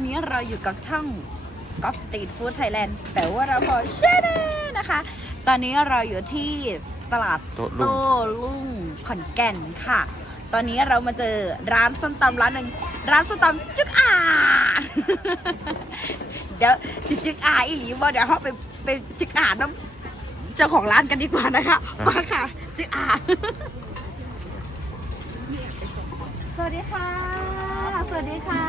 ตอนนี้เราอยู่กับช่อง g o f Street Food Thailand แต่ว่าเราพอชแนลนะคะ ตอนนี้เราอยู่ที่ตลาดโต๊ะลุงโต้รุ่งขอนแก่นค่ะ ตอนนี้เรามาเจอร้านส้มตำร้านหนึ่งร้านส้มตำจึกอาเดี๋ยวสิจึกอาอีหลีบ่เดี๋ยวเขาไปไปจึกอาน้ำเจ้าของร้านกันดีกว่านะคะมาค่ะจึกอาสวัสดีค่ะ สวัสดีค่ะ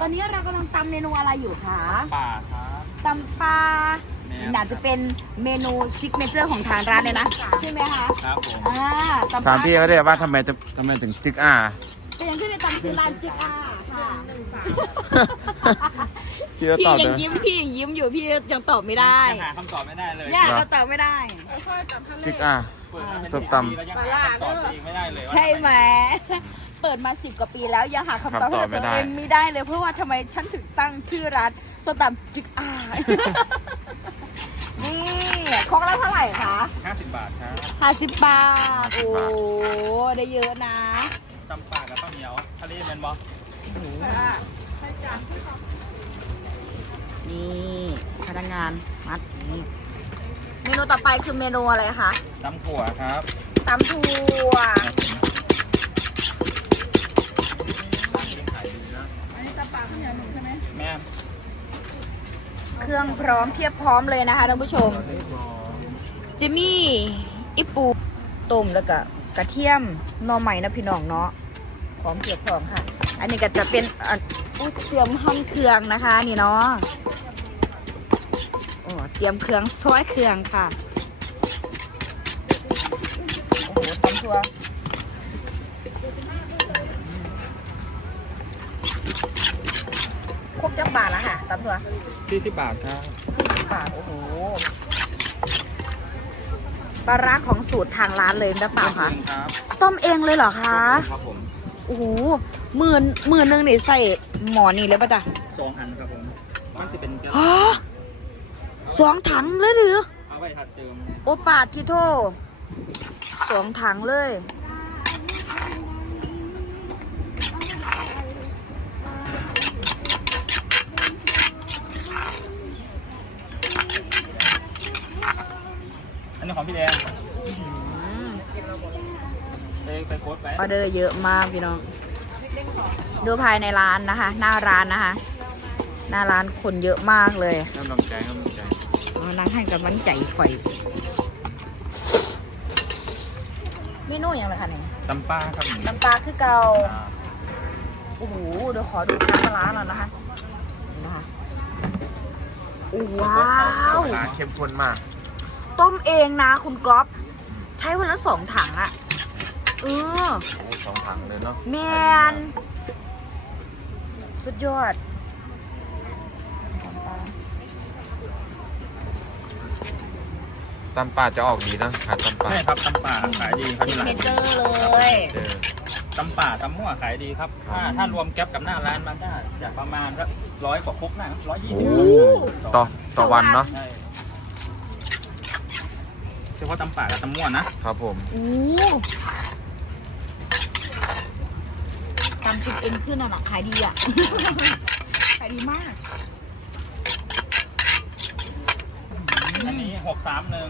ตอนนี้เรากำลังตำเมนูอะไรอยู่คะป่าครับตำปลาแม่น่าจะเป็นเมนูซิกเนเจอร์ของทางร้านเลยนะ ใช่ไหมคะครับผมอ่าตำปถาลามพี่เขาได้ว่าทำไมจะทำไมถึงจึกอ่า แต่ยังขึ้นในตำคือร้านจิกอาค่ะพี่ก็พี่ตอบยังนะยิ้มพี่ยังยิ้มอยู่พี่ยังตอบไม่ได้ยังหาคำตอบไม่ได้เลยยากก็ตอบไม่ได้ จึกอ่า เปิดมาเป็นส้มตำ ปีแล้วยังหาคำตอบตัวเองไม่ได้เลยว่าใช่ไหม เปิดมาสิบกว่าปีแล้วยังหาคำตอบคำตอบไม่ให้ตัวได้เองไม่ได้เลย เพราะว่าทำไมฉันถึงตั้งชื่อร้านส้มตำจิกอานี่ครกละเท่าไหร่คะ50 บาทครับห้าสิบบาท โอ้ได้เยอะนะตำป่ากับข้าวเหนียวทะเลแมนบอนี่พนักงานมัดนี่เมนูต่อไปคือเมนูอะไรคะตำถั่วครับตำถั่ว แม่เครื่องพร้อมเพียบพร้อมเลยนะคะท่านผู้ชมจะมีอิปูต้มแล้วก็กระเทียมหน่อใหม่นะพี่น้องเนาะพร้อมเพียบพร้อมค่ะ อันนี้ก็จะเป็นอะเตรียมห้องเครื่องนะคะนี่เนาะโอ้เตรียมเครื่องซอยเครื่องค่ะโอ้โหตำตัว ครบจักบาทแล้วค่ะตำตัว40บาทครับสี่สิบบาท โอ้โหปลาร้าของสูตรทางร้านเลยหรือเปล่าคะครับต้มเองเลยเหรอคะครับผมโอ้โหหมื่นหมื่นหนึงนี่ใส่หมอนี่เลยป่ะจ๊ะสองอันครับผมมันจะเป็นแก้วฮะสองถังเลยหรือเอาไว้ถัดเติมโอปาดที่โทสองถังเลย อันนี้ของพี่แดง อืม ไปไปโพสต์ไว้ ออเดอร์เยอะมากพี่น้อง ดูภายในร้านนะคะ หน้าร้านนะคะ หน้าร้านคนเยอะมากเลยกำลังใจกำลังใจอ๋อนั่งให้กำลังใจข่อยเมนูอย่างไรคะเนี่ยตำป่าครับผมน้ำปลาคือเกาอ่าโอ้โหเดี๋ยวขอดูน้ำปลาร้าหน่อยนะคะนี่นะคะโอ้ว้าวร้านเข้มข้นมาก ต้มเองนะคุณก๊อฟใช้วันละสองถังอะ เออโอ้สองถังเลยเนาะแมนสุดยอดตำป่าจะออกดีนะขาดตำป่าใช่ครับตำป่าขายดีครับซิที่กร้าเนนเจอร์เลยเจอตำป่าตำมั่วขายดีครับครับถ้าถ้ารวมแก๊ปกับหน้าร้านมันก็จะประมาณสักร้อยกว่าคุกนะร้อยยี่โอ้สิบต่อต่อวันเนาะใช่เฉพาะตำป่ากับตำมั่วนะครับผม โอ้ตำจุดเองขึ้นอะนะขายดีอะ ขายดีมากอันนี้หกสามหนึ่ง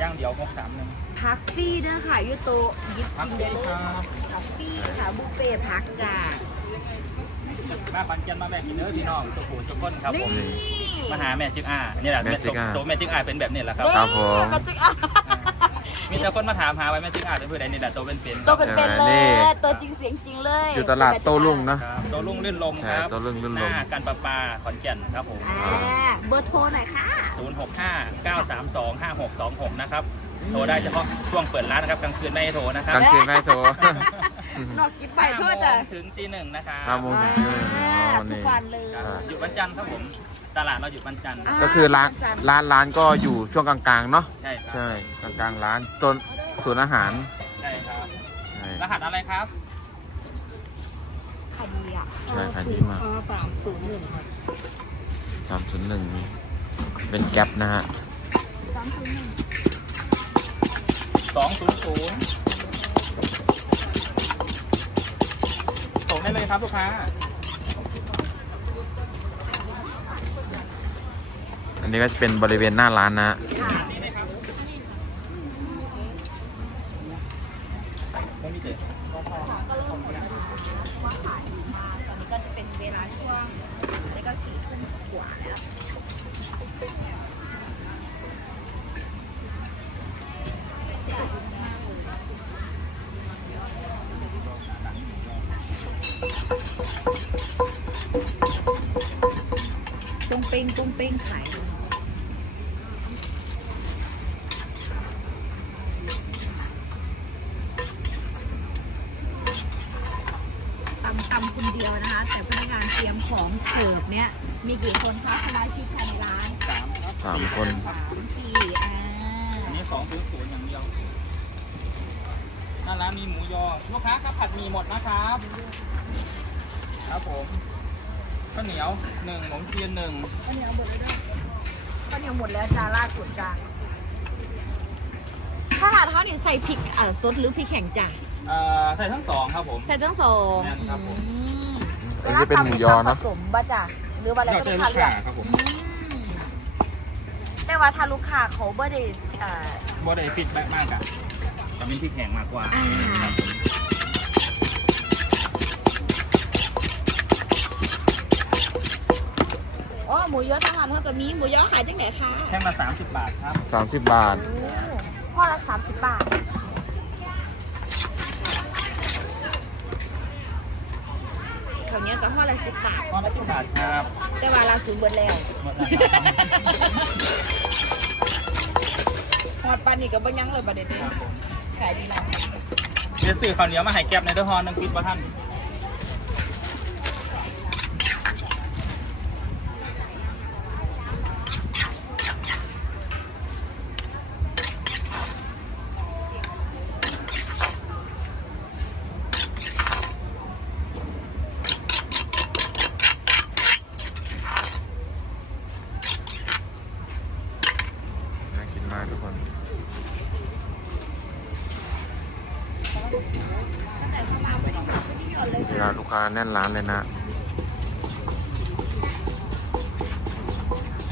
ย่างเดียวหกสามหนึ่งพักฟรีเด้อค่ะอยูโตะหยิบพักกินดีได้เลคยรับพักฟรีค่ะบุฟเฟ่ต์พักจ้าแม่ปันเกียนมาแม่กินเนื้อพี่น้องสุขุสุขคนครับผมนี่มาหาแม่จิกอาเนี่ยแหละตัวแม่จิกอาเป็นแบบนี้แหละครับ ครับผม กระจิกอะ มีแต่คนมาถามหาไว้แม่จิกอาเป็นผู้ใดนี่แหละตัวเป็นเป็นตัวเป็นๆเลนี่ยตัวจริงเสียงจริงเลยอยู่ตลาดโต้รุ่งนะ ครับตัวลุงลื่นลมใช่ครับตัวเรื่องเรื่องหลมน้าการประปาขอนแก่นครับผม อ่าเบอร์โทรหน่อยค่ะ 065 932 5626 นะครับ โทรได้เฉพาะช่วงเปิดร้านนะครับกลางคืนไม่ให้โทรนะครักบลางคืนไม่ให้โทร นอกกินไปโทษจ้ะห้าโมงถึงตีหนึ่งนะครับห้าโมง อ่าถึงตีหนึ่งอ๋อทุกนี่วันเลยอ่าหยุดวันจันทร์ครับผม ตลาดเราหยุดวันจันทร์อ่า ก็คือร้านจันทร้านร้านก็อยู่ช่วงกลางๆเนาะใช่ครับใช่กลางกลางๆร้านต้นศูนย์อาหารใช่ครับ ใช่ รหัสอะไรครับ ขายดีอะใช่ขายดีมาก สามศูนย์หนึ่งสามศูนย์หนึ่งเป็นแก๊ปนะฮะสามศูนย์หนึ่ง200ส่งได้เลยครับลูกค้า นนี้ก็จะเป็นบริเวณหน้าร้านนะฮะค่ะไม่มีเด็ดค่ะก็เริ่มว่าขายดีมากตอนนี้ก็จะเป็นเวลาช่วงอันนี้ก็สี่ทุ่มกว่าแล้ว ปุ้งเป้งปุ้งเป้งขายตำตำคนเดียวนะคะ แต่พนักงานเตรียมของเสิร์ฟเนี่ย มี กี่คนคะสมาชิกภายในร้านสามครับสามคน สามสี่อ่าอันนี้สองศูนย์ศูนย์อย่างเดียวหน้าร้านมีหมูยอ ลูกค้าครับผัดหมีหมดนะครับ ครับผมข้าวเหนียวหนึ่งหมูเทียนหนึ่งข้าวเหนียวหมดแล้วด้วยข้าวเหนียวหมดแล้วจ้าล่าสุดจ้าถ้าทานข้าวเหนียวใส่พริกอ่าซดหรือพริกแข็งจ้ะเอ่อใส่ทั้งสองครับผม ใส่ทั้งสองแม่นครับผมอืมอันนี้เป็นหมูยอเนอะ ผสมบะจ้ะ หรือว่าอะไรเราก็เจต้อองลูทานกแบค้าบครับผมอืมแต่ว่าถ้าลูกค้าเขาบ่ได้เอ่อบอดฟิตแบ็กมากอะแต่เป็นที่แข็งมากกว่าอ่า ครับผมโอ้หมูยอทหารเท่ากับมีหมูยอขายจังไหนคะแท่งละ30 บาทครับสามสิบบาท โอ้พ่อละสามสิบบาท คราวนี้ก็พ่อละสิบบาทก้อนละ10บาทครับแต่ว่าเราสูงเบิดแล้วหมดแล้วครับฮอดปันนี่ก็บ่ยังเลยประเด็นนี้ครับผมขายดีแล้วเดี๋ยวสื่อข้าวเหนียวมาให้แก็บในเดอฮอนนึงปิดประท่าน น่ากินมากทุกคน ตั้งแต่เข้ามาไม่ได้หยุดไม่ได้หย่อนเลย เวลาค่ะลูกค้าแน่นร้านเลยนะ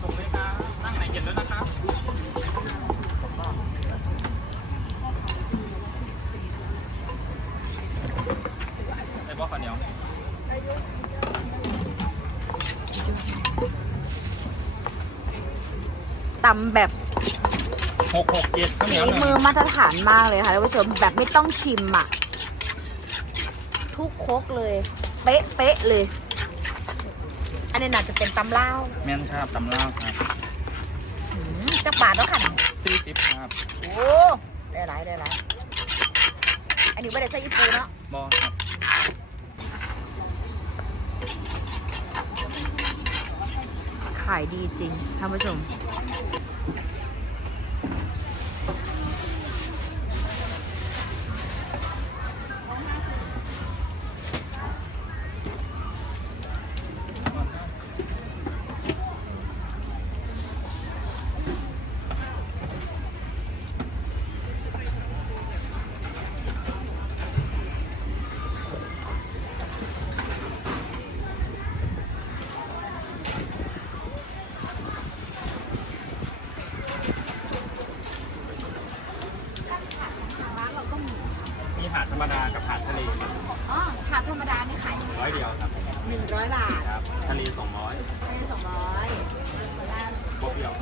ส่งเลยครับนั่งไหนเย็นด้วยนะครับไอ้บอสข้าวเหนียวตำแบบหกหกเจ็ดข้าวเหนีฝียวหนึ่งมือมาตรฐานมากเลยค่ะท่านผู้ชมแบบไม่ต้องชิมอะทุก ครกเลย เป๊ะเป๊ะเลย อันนี้น่าจะเป็นตำเล่าวแม่นครับตำลาวครับอืมจักบาทแล้วค่ะ สี่สิบครับโอ้ ได้หลายได้หลายอันนี้ไม่ได้ใส่อีปูเนาะ บอสครับขายดีจริงท่านผู้ชม รรมดากับหาดทะเลอ๋อถาดธรรมดานี่ขายยังไงร้อยเดียวครับหนึ่งร้อยบาทครับทะเลสองร้อยเป็นสองร้อยครบเดียว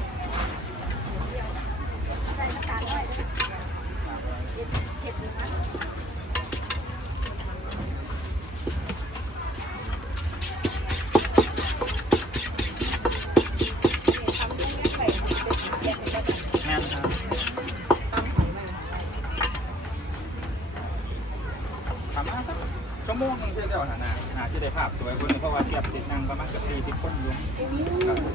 เผ็ดดีนะ ชั่วโมงนึงเที่ยวเดียวหาหนาหาที่ได้ภาพสวยคนหนึงเพราะว่าเทียบติดนั่งประมาณเกือบสี่สิบคนอยู่ครับผม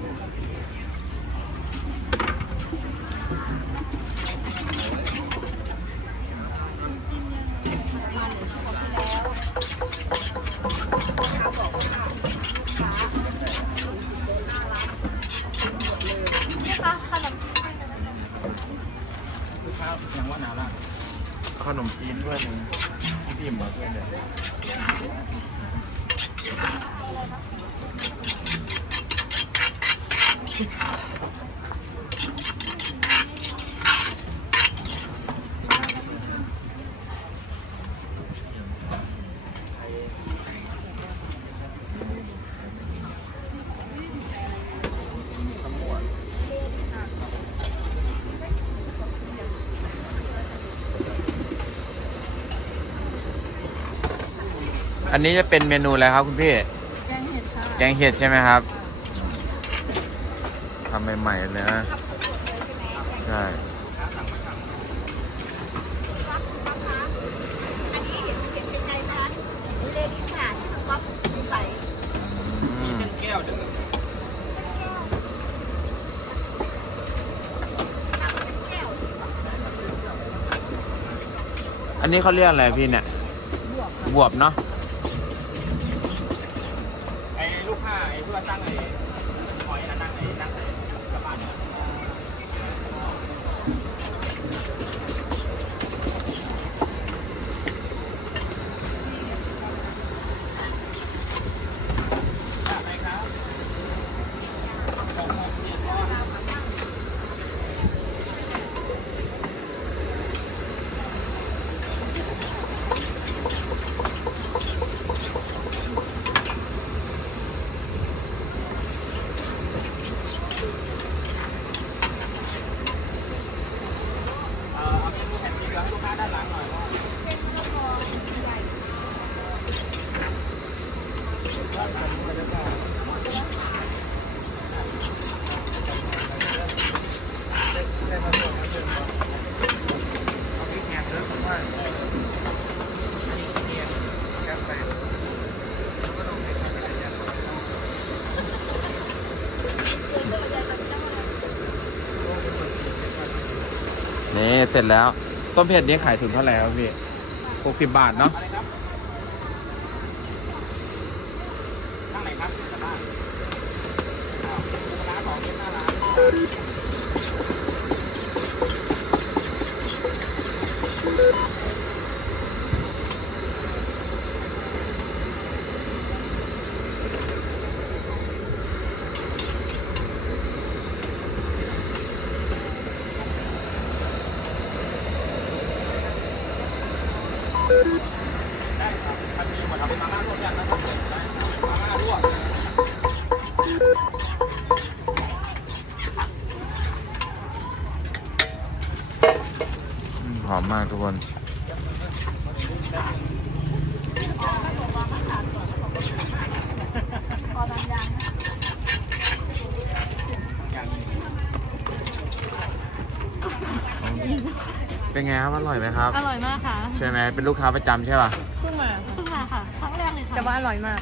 นี่ค่ะขนมลูกค้ายังว่าหนาละขนมจีนด้วยหนึ่ง อิ่มเหรอเพื่อนเด็ก วนนี้จะเป็นเมนูอะไรครับคุณพี่ แกงเห็ดค่ะแกงเห็ดใช่ไหมครับทำใหม่ๆเลยนะใช่อันนี้เห็ดเห็ดเป็นไงคะเลดี้ค่ะที่สก๊อปใส่อืมเป็นแก้วเด้ออันนี้เขาเรียกอะไรพี่เนี่ย บวบเนาะ ไอ้ลูกค้าไอ้ที่ว่าตั้งไอ้หอยนะตั้งไอ้ตั้งไอ้กระบะเนี่ยอะไรครับของหกสิบร้อย เอ่อเอาเมนูแผ่นสีเหลืองให้ลูกค้าด้านหลังหน่อยว่า นี่เสร็จแล้ว ต้มเผ็ดนี้ขายถุงเท่าไหร่ครับพี่หกสิบบาทเนาะข้างไหนครับกลับบ้านอ้าวปูปลาร้าสองเม็ดหน้าร้านได้ครับมันมีหมดเอาเป็นมาม่าลวกยังนะครับได้ครับมาม่าลวก อืมหอมมากทุกคน เป็นไงครับ อร่อยไหมครับ อร่อยมากค่ะใช่ไหมเป็นลูกค้าประจำใช่ป่ะ เพิ่งมาเพิ่งมาค่ะครั้งแรกเลยค่ะแต่ว่าอร่อยมาก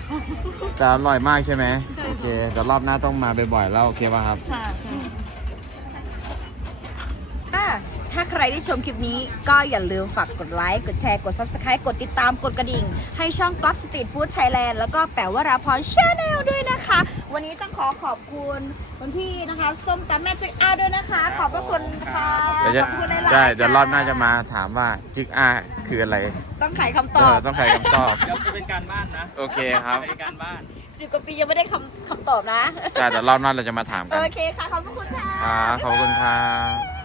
แต่อร่อยมากใช่ไหมใช่โอเคเดี๋ยวรอบหน้าต้องมาบ่อยๆแล้วโอเคป่ะครับ ค่ะค่ะ ถ้าใครได้ชมคลิปนี้ก็อย่าลืมฝากกดไลค์ กดแชร์ กด subscribe กดติดตาม กดกระดิ่ง ให้ช่อง g o อ Street Food Thailand แล้วก็แปลว่าราพรชาแนลด้วยนะคะ วันนี้ต้องขอขอบคุณคุณพี่นะคะ ส้มตำแม่จิกอาด้วยนะคะ ขอบพระคุณค่ะเดี๋ยวจะขอบคุณหลายๆได้เดี๋ยวรอบหน้าค่จะมาถามว่าจิกอาคืออะไรต้องไขคำตเอออบต้องใครคำตอบ เดี๋ยวจะเป็นการบ้านนะโอเคครับ เป็นการบ้าน สิบกว่าปียังไม่ได้คำคำตอบนะใช่เดี๋ยวรอบหน้าเราจะมาถามกันโอเคค่ะ ขอบพระคุณค่ะ ครับขอบคุณครับ